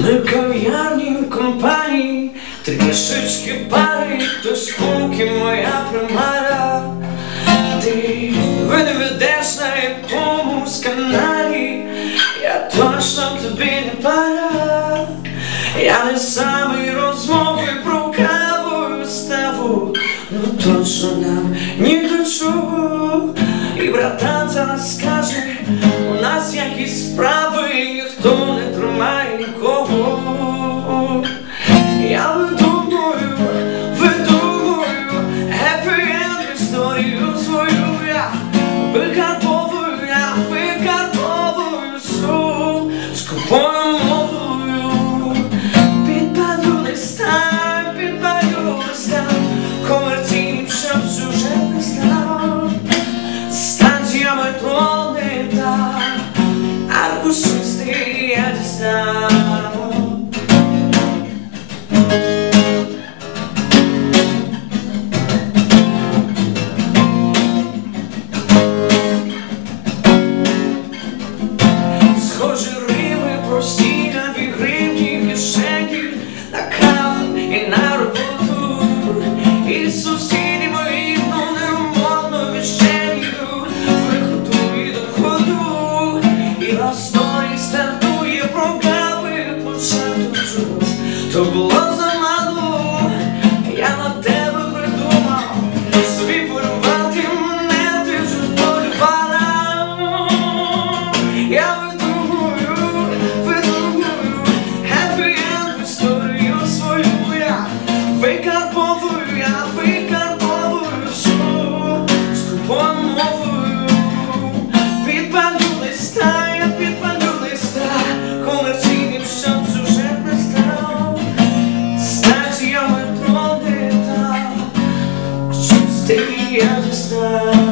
В кав'ярні в компанії, три кишечки пари, то спуки моя примара. Ти ви не ведеш на якомусь каналі, я точно тобі не пара. Я не самий розмови про каву і ставу, ну точно нам ні до чого. І братан зараз скаже, у нас якісь справи, ações, tanto ia e. Tu guloso amado, e ela até me perdoa. Subi por um vale e um neto e juntou de vara. E ela me Happy end, story, eu sou Vem cá, povo, vem cá. Kyrgyzstan